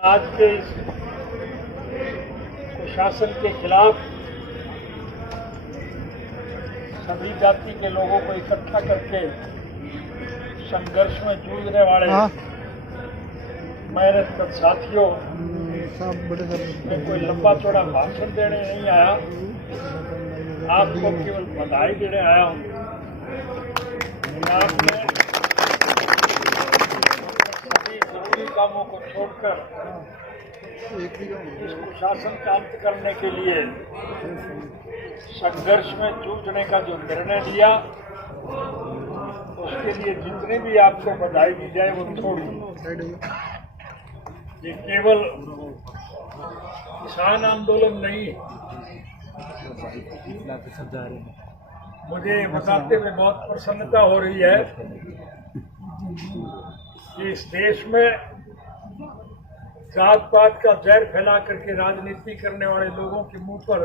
आज के इस कुशासन के खिलाफ सभी जाति के लोगों को इकट्ठा करके संघर्ष में जूझने वाले मेरे साथियों, मैं कोई लंबा चौड़ा भाषण देने नहीं आया, आपको केवल बधाई देने आया हूँ। आपने सभी जरूरी कामों को छोड़कर इस कुशासन का अंत करने के लिए संघर्ष में जूझने का जो निर्णय लिया, उसके लिए जितनी भी आपको बधाई दी जाए वो थोड़ी। ये केवल किसान आंदोलन नहीं, मुझे बताते हुए बहुत प्रसन्नता हो रही है कि इस देश में जात पात का जहर फैला करके राजनीति करने वाले लोगों के मुंह पर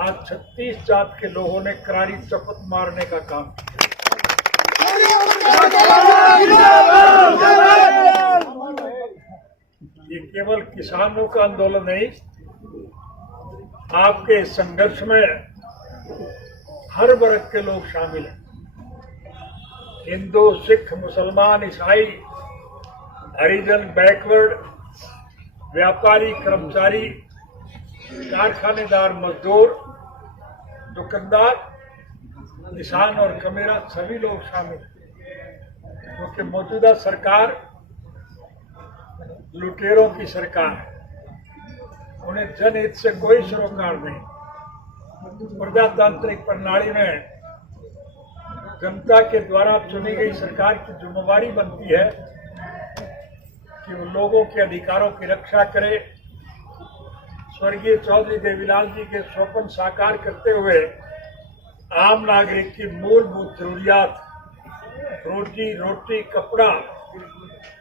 आज 36 जात के लोगों ने करारी चपत मारने का काम ये केवल किसानों का आंदोलन नहीं, आपके संघर्ष में हर वर्ग के लोग शामिल हैं। हिंदू, सिख, मुसलमान, ईसाई, हरिजन, बैकवर्ड, व्यापारी, कर्मचारी, कारखानेदार, मजदूर, दुकानदार, किसान और कमेरा सभी लोग शामिल हैं, क्योंकि मौजूदा सरकार लुटेरों की सरकार है। उन्हें जनहित से कोई सरोकार नहीं। प्रजातांत्रिक प्रणाली में जनता के द्वारा चुनी गई सरकार की जिम्मेदारी बनती है कि वो लोगों के अधिकारों की रक्षा करे। स्वर्गीय चौधरी देवीलाल जी के स्वप्न साकार करते हुए आम नागरिक की मूलभूत जरूरियात, रोजी रोटी, कपड़ा,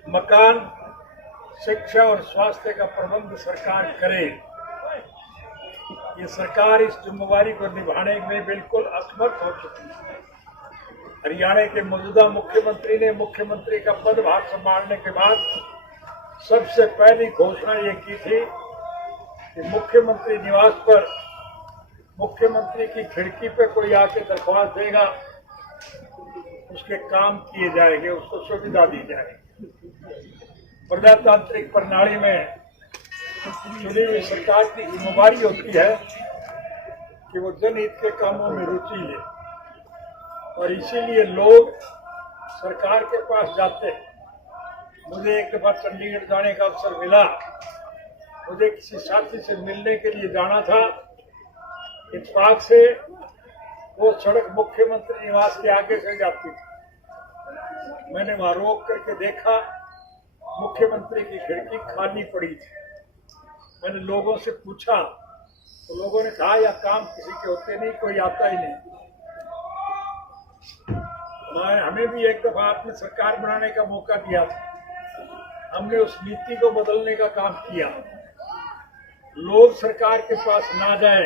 मकान, शिक्षा और स्वास्थ्य का प्रबंध सरकार करे। ये सरकार इस जिम्मेदारी को निभाने में बिल्कुल असमर्थ हो चुकी है। हरियाणा के मौजूदा मुख्यमंत्री ने मुख्यमंत्री का पदभार संभालने के बाद सबसे पहली घोषणा ये की थी कि मुख्यमंत्री निवास पर मुख्यमंत्री की खिड़की पे कोई आके दरख्वास्त देगा, उसके काम किए जाएंगे, उसको सुविधा दी जाएगी। प्रजातांत्रिक प्रणाली में चुनी हुई सरकार की जिम्मेदारी होती है कि वो जनहित के कामों में रुचि ले, और इसीलिए लोग सरकार के पास जाते हैं। मुझे एक दफा चंडीगढ़ जाने का अवसर मिला। मुझे किसी साथी से मिलने के लिए जाना था। इत्तेफाक से वो सड़क मुख्यमंत्री निवास के आगे से जाती थी। मैंने वहां रोक करके देखा, मुख्यमंत्री की खिड़की खाली पड़ी थी। मैंने लोगों से पूछा तो लोगों ने कहा यह काम किसी के होते नहीं, कोई आता ही नहीं। हमें भी एक दफा आपने सरकार बनाने का मौका दिया था, हमने उस नीति को बदलने का काम किया। लोग सरकार के पास ना जाए,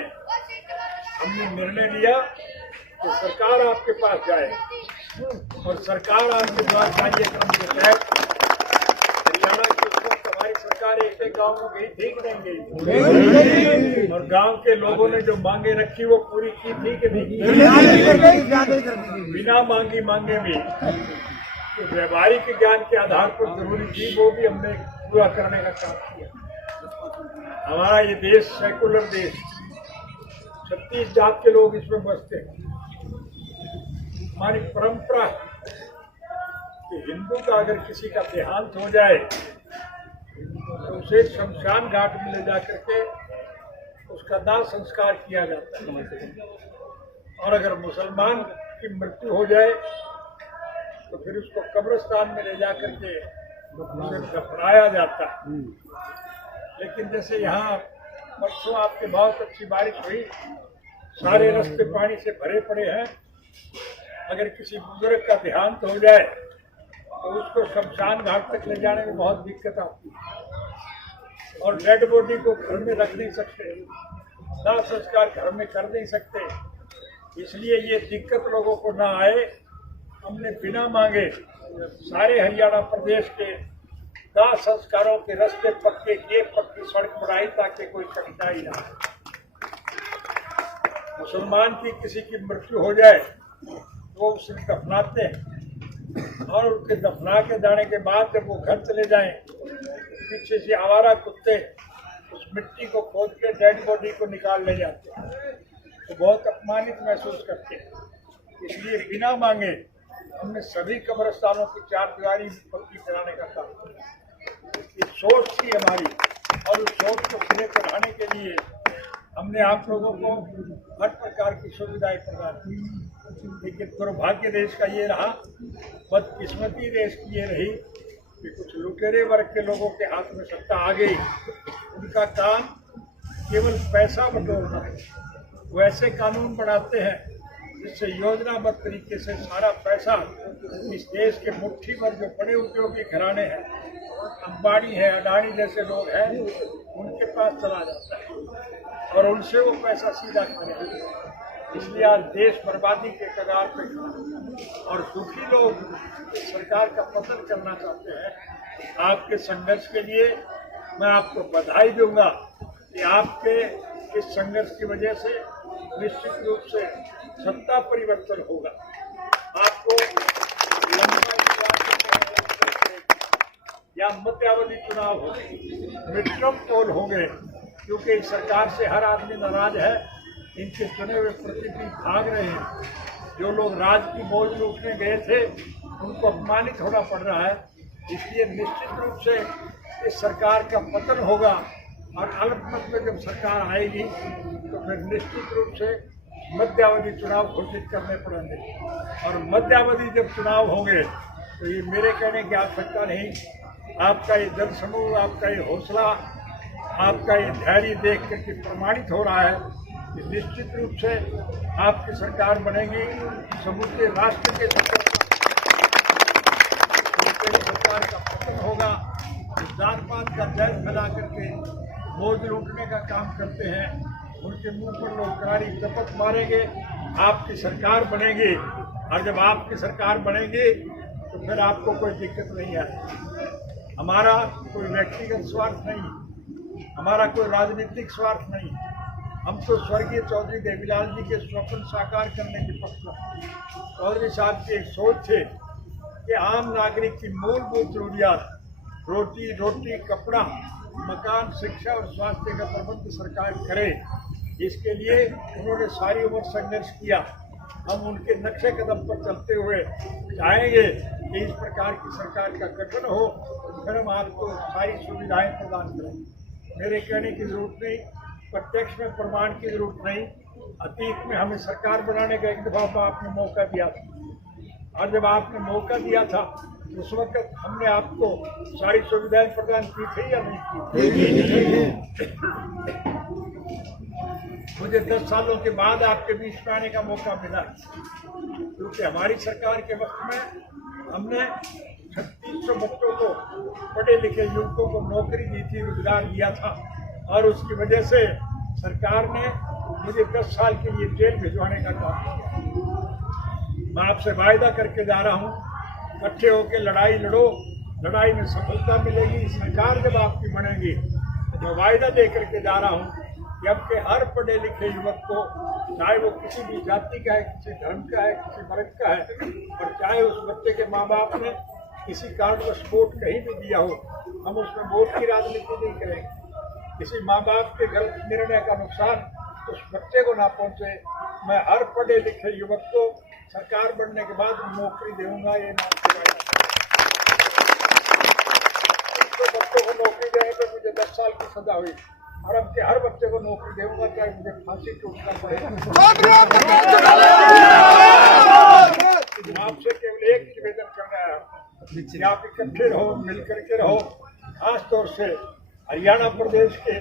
हमने निर्णय लिया कि सरकार आपके पास जाए, और सरकार आपके द्वारा कार्यक्रम के तहत हरियाणा की उस वक्त हमारी सरकार एक गांव में गई थी कि नहीं गई, और गांव के लोगों ने जो मांगे रखी वो पूरी की थी कि नहीं? बिना मांगे भी तो व्यवहारिक ज्ञान के आधार पर जरूरी थी, वो भी हमने पूरा करने का काम किया। हमारा ये देश सेकुलर देश, 36 जात के लोग इसमें बसते हैं। हमारी परंपरा है कि हिंदू का अगर किसी का देहांत हो जाए तो उसे शमशान घाट में ले जाकर के उसका दाह संस्कार किया जाता है, और अगर मुसलमान की मृत्यु हो जाए तो फिर उसको कब्रिस्तान में ले जाकर के उसे दफनाया जाता है। लेकिन जैसे यहाँ परसों आपके बहुत अच्छी बारिश हुई, सारे रास्ते पानी से भरे पड़े हैं। अगर किसी बुजुर्ग का देहांत हो जाए तो उसको शमशान घाट तक ले जाने में बहुत दिक्कत आती है, और डेड बॉडी को घर में रख नहीं सकते, दाह संस्कार घर में कर नहीं सकते। इसलिए ये दिक्कत लोगों को ना आए, हमने बिना मांगे सारे हरियाणा प्रदेश के दाह संस्कारों के रास्ते पक्के किए, पक्की सड़क बनाई ताकि कोई कठिनाई ना आए। मुसलमान की किसी की मृत्यु हो जाए तो उसे दफनाते हैं और उसके दफना के जाने के बाद जब वो घर चले जाएं पीछे से आवारा कुत्ते उस मिट्टी को खोद के डेड बॉडी को निकाल ले जाते हैं, तो बहुत अपमानित महसूस करते हैं। इसलिए बिना मांगे हमने सभी कब्रिस्तानों की चारदीवारी पक्की कराने का काम किया। ये सोच थी हमारी और उस सोच को सिरे चढ़ाने के लिए हमने आप लोगों को हर प्रकार की सुविधाएं प्रदान की। लेकिन दुर्भाग्य देश का ये रहा, बदकिस्मती देश की ये रही कि कुछ लुटेरे वर्ग के लोगों के हाथ में सत्ता आ गई। उनका काम केवल पैसा बटोरना है। वो ऐसे कानून बनाते हैं जिससे योजनाबद्ध तरीके से सारा पैसा इस देश के मुट्ठी भर जो बड़े उद्योगी घराने हैं, अंबानी है, अडानी जैसे लोग हैं, उनके पास चला जाता है और उनसे वो पैसा सीधा करेगा। इसलिए आज देश बर्बादी के कगार पे और दुखी लोग सरकार का पतन करना चाहते हैं। आपके संघर्ष के लिए मैं आपको बधाई दूंगा कि आपके इस संघर्ष की वजह से निश्चित रूप से सत्ता परिवर्तन होगा। आपको लंबा या मध्यावधि चुनाव होंगे, मिडटर्म पोल होंगे, क्योंकि इस सरकार से हर आदमी नाराज है। इनके चुने हुए प्रतिनिधि भाग रहे हैं। जो लोग राज की बोझ लूटने गए थे उनको अपमानित होना पड़ रहा है। इसलिए निश्चित रूप से इस सरकार का पतन होगा और अल्पमत में जब सरकार आएगी तो फिर निश्चित रूप से मध्यावधि चुनाव घोषित करने पड़ेंगे। और मध्यावधि जब चुनाव होंगे तो ये मेरे कहने की आवश्यकता नहीं, आपका ये जनसमूह, आपका ये हौसला, आपका ये धैर्य देख करके प्रमाणित हो रहा है कि निश्चित रूप से आपकी सरकार बनेगी। समूचे राष्ट्र के सरकार का पतन होगा। जात पात का जहर फैला करके बोझ लूटने का काम करते हैं, उनके मुंह पर लोग करारी शपथ मारेंगे, आपकी सरकार बनेगी। और जब आपकी सरकार बनेगी तो फिर आपको कोई दिक्कत नहीं आएगी। हमारा कोई व्यक्तिगत स्वार्थ नहीं, हमारा कोई राजनीतिक स्वार्थ नहीं। हम तो स्वर्गीय चौधरी देवीलाल जी के स्वप्न साकार करने के पक्ष में। चौधरी साहब की एक सोच थे कि आम नागरिक की मूलभूत जरूरियात रोटी, कपड़ा, मकान, शिक्षा और स्वास्थ्य का प्रबंध सरकार करे। इसके लिए उन्होंने सारी उम्र संघर्ष किया। हम उनके नक्शे कदम पर चलते हुए चाहेंगे कि इस प्रकार की सरकार का गठन हो, फिर हम आपको सारी सुविधाएं प्रदान करें। मेरे कहने की जरूरत नहीं, प्रत्यक्ष में प्रमाण की जरूरत नहीं। अतीत में हमें सरकार बनाने का एक दफा आपने मौका दिया था और जब आपने मौका दिया था उस वक्त हमने आपको सारी सुविधाएं प्रदान की थी या नहीं की? मुझे 10 सालों के बाद आपके बीच में आने का मौका मिला, क्योंकि हमारी सरकार के वक्त में हमने 3600 बच्चों को, पढ़े लिखे युवकों को नौकरी दी थी, रोजगार दिया था। और उसकी वजह से सरकार ने मुझे 10 साल के लिए जेल भिजवाने का काम किया। मैं आपसे वायदा करके जा रहा हूँ, इकट्ठे होकर लड़ाई लड़ो, लड़ाई में सफलता मिलेगी। सरकार जब आपकी बनेगी तो मैं वायदा दे करके जा रहा हूँ कि अब के हर पढ़े लिखे युवक को, चाहे वो किसी भी जाति का है, किसी धर्म का है, किसी वर्ग का है, और चाहे उस बच्चे के माँ बाप ने किसी कारणवश वोट कहीं भी दिया हो, हम उसमें वोट की राजनीति नहीं करेंगे। किसी माँ बाप के गलत निर्णय का नुकसान उस बच्चे को ना पहुँचे। मैं हर पढ़े लिखे युवक को सरकार बनने के बाद नौकरी दूंगा। ये नाम तो बच्चों को नौकरी देने पर मुझे 10 साल की सजा हुई, और अब के हर बच्चे को नौकरी दूंगा, चाहे मुझे फांसी टूटना पड़े। आपसे केवल एक निवेदन करना है कि आप इकट्ठे रहो, मिल करके रहो। खास तौर से हरियाणा प्रदेश के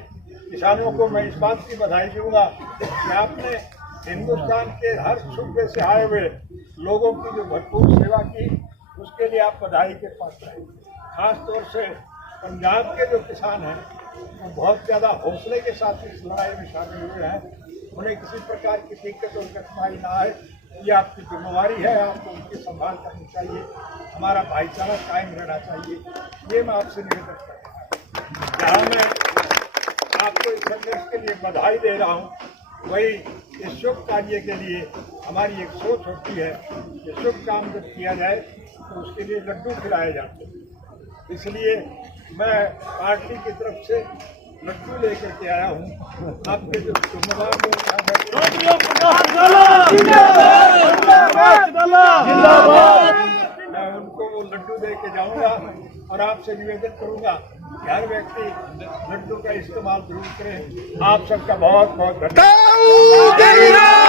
किसानों को मैं इस बात की बधाई दूंगा कि आपने हिंदुस्तान के हर सूबे से आए हुए लोगों की जो भरपूर सेवा की, उसके लिए आप बधाई के पात्र हैं। खास तौर से पंजाब के जो किसान हैं वो बहुत ज़्यादा हौसले के साथ इस लड़ाई में शामिल हुए हैं। उन्हें किसी प्रकार की दिक्कत और कठिनाई ना आए, ये आपकी जिम्मेवारी है, आपको उनकी संभाल करनी चाहिए, हमारा भाईचारा कायम रहना चाहिए। ये मैं आपसे निवेदन करता हूँ। जहाँ मैं आपको इस संदेश के लिए बधाई दे रहा हूँ, वही इस शुभ कार्य के लिए हमारी एक सोच होती है कि शुभ काम जब किया जाए तो उसके लिए लड्डू खिलाए जाते हैं। इसलिए मैं पार्टी की तरफ से लड्डू लेकर के आया हूँ। आपके जो जिम्मेदार मैं उनको वो लड्डू दे के जाऊँगा और आपसे निवेदन करूँगा कि हर व्यक्ति लड्डू का इस्तेमाल जरूर करें। आप सबका बहुत बहुत धन्यवाद।